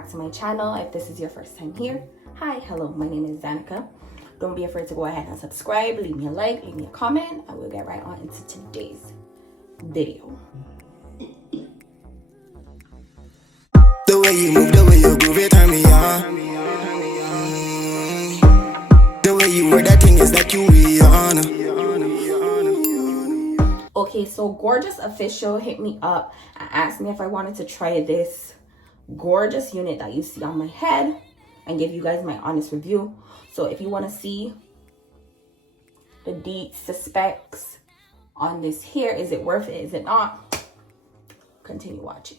back to my channel. If this is your first time here, hi, hello, my name is Danica. Don't be afraid to go ahead and subscribe, leave me a like, leave me a comment, and we'll get right on into today's video. The way you move, the way you groove, it turn me on. The way you wear that thing is like you Rihanna. Okay, so Gorgius Official hit me up and asked me if I wanted to try this gorgeous unit that you see on my head and give you guys my honest review. So if you want to see the deets, the specs on this hair, is it worth it, is it not, continue watching.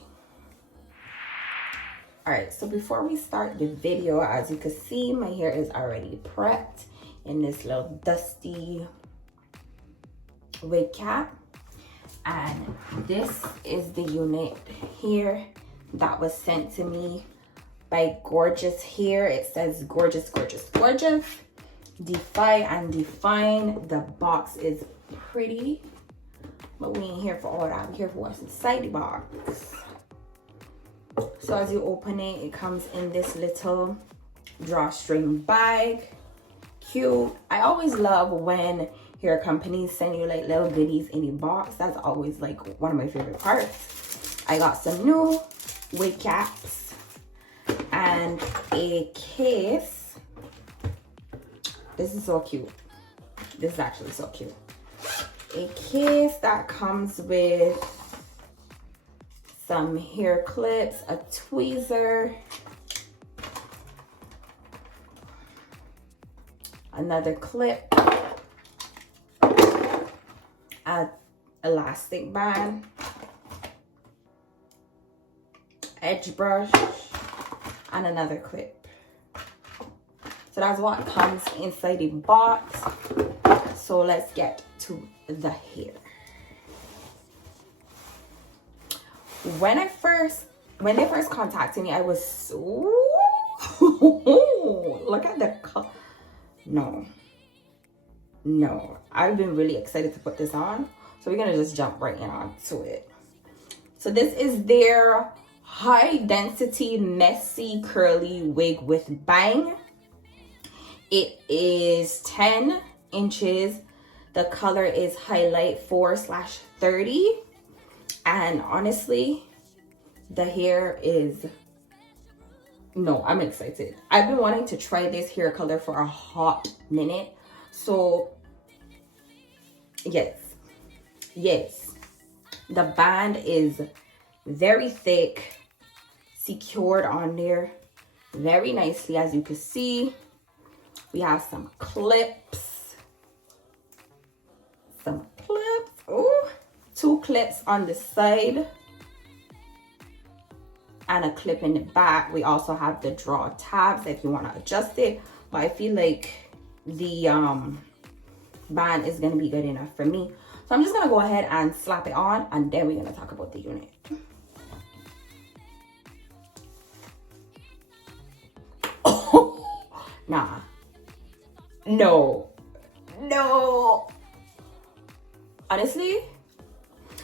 All right, so before we start the video, as you can see, my hair is already prepped in this little dusty wig cap. And this is the unit here that was sent to me by Gorgius Hair. It says gorgeous, gorgeous, gorgeous. Defy and define. The box is pretty, but we ain't here for all that. We're here for what's inside the box. So as you open it, it comes in this little drawstring bag. Cute. I always love when hair companies send you like little goodies in the box. That's always like one of my favorite parts. I got some new wig caps and a case. This is so cute. This is actually so cute. A case that comes with some hair clips, a tweezer, another clip, an elastic band, edge brush, and another clip. So that's what comes inside the box. So let's get to the hair. When they first contacted me, I was so look at the color. No, I've been really excited to put this on. So we're gonna just jump right in onto it. So this is their high density messy curly wig with bang. It is 10 inches. The color is highlight 4/30. And honestly, the hair is, no, I'm excited. I've been wanting to try this hair color for a hot minute. So yes, the band is very thick, secured on there very nicely. As you can see, we have some clips, oh, 2 clips on the side and a clip in the back. We also have the draw tabs if you want to adjust it, but I feel like the band is going to be good enough for me. So I'm just going to go ahead and slap it on, and then we're going to talk about the unit. Oh, nah. No. Honestly,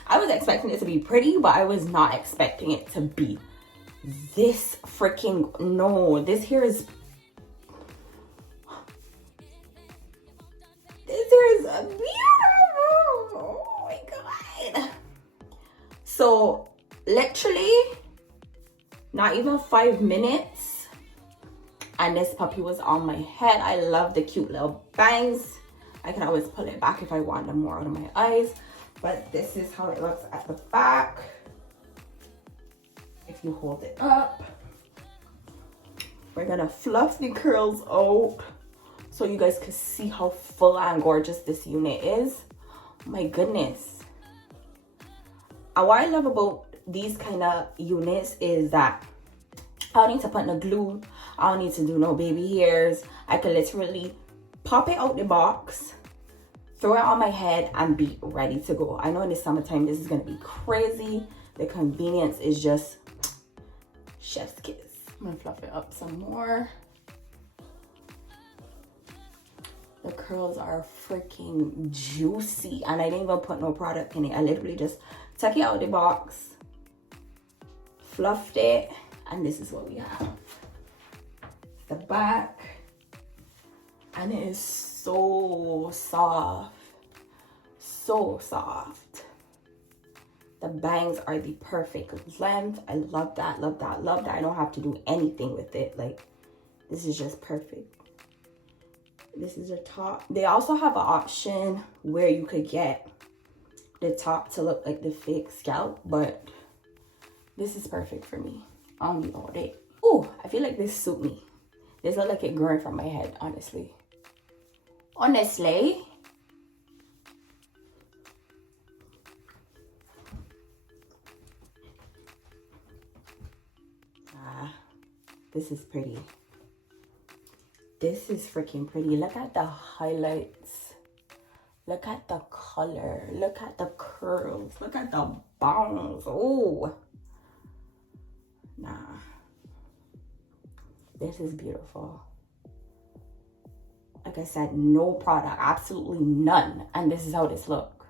I was expecting it to be pretty, but I was not expecting it to be this freaking, no. This hair is beautiful. Oh my god. So literally not even 5 minutes and this puppy was on my head. I love the cute little bangs. I can always pull it back if I want them more out of my eyes, but this is how it looks at the back. If you hold it up, we're gonna fluff the curls out so you guys can see how full and gorgeous this unit is. Oh my goodness. And what I love about these kind of units is that I don't need to put no glue. I don't need to do no baby hairs. I can literally pop it out the box, throw it on my head, and be ready to go. I know in the summertime this is gonna be crazy. The convenience is just chef's kiss. I'm gonna fluff it up some more. The curls are freaking juicy, and I didn't even put no product in it. I literally just took it out of the box, fluffed it, And this is what we have. The back. And it is so soft. So soft. The bangs are the perfect length. I love that, love that, love that. I don't have to do anything with it. Like, this is just perfect. This is a top. They also have an option where you could get the top to look like the fake scalp, but this is perfect for me. I'll be all day. Oh, I feel like this suit me. This look like it growing from my head, honestly. Honestly. This is pretty. This is freaking pretty. Look at the highlights. Look at the color. Look at the curls. Look at the bounce. Oh. Nah. This is beautiful. Like I said, no product. Absolutely none. And this is how this look.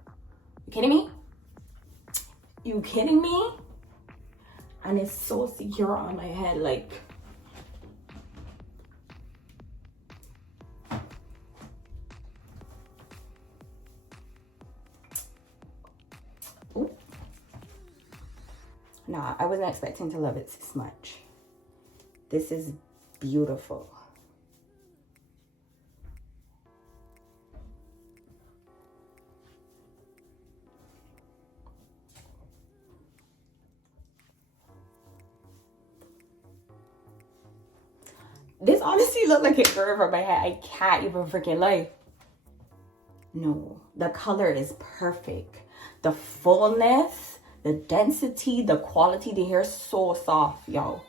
You kidding me? You kidding me? And it's so secure on my head. Like, ooh. Nah, I wasn't expecting to love it this much. This is beautiful. This honestly looked like it grew from my head. I can't even freaking lie. No, the color is perfect. The fullness, the density, the quality, the hair is so soft, yo.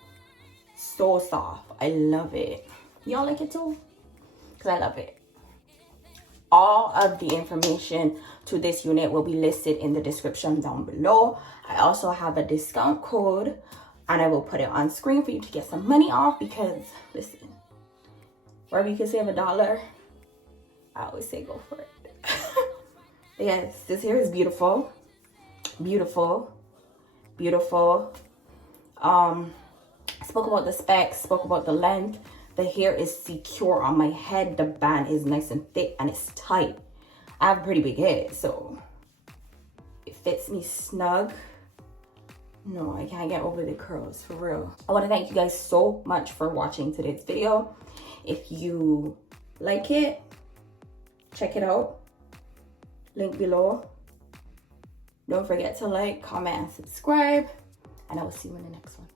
So soft. I love it. Y'all like it too? Because I love it. All of the information to this unit will be listed in the description down below. I also have a discount code and I will put it on screen for you to get some money off because, listen, wherever you can save $1, I always say go for it. Yes, this hair is beautiful. Beautiful. Beautiful. Spoke about the specs, spoke about the length. The hair is secure on my head. The band is nice and thick and it's tight. I have a pretty big head, so it fits me snug. No, I can't get over the curls, for real. I want to thank you guys so much for watching today's video. If you like it, check it out. Link below. Don't forget to like, comment, and subscribe. And I will see you in the next one.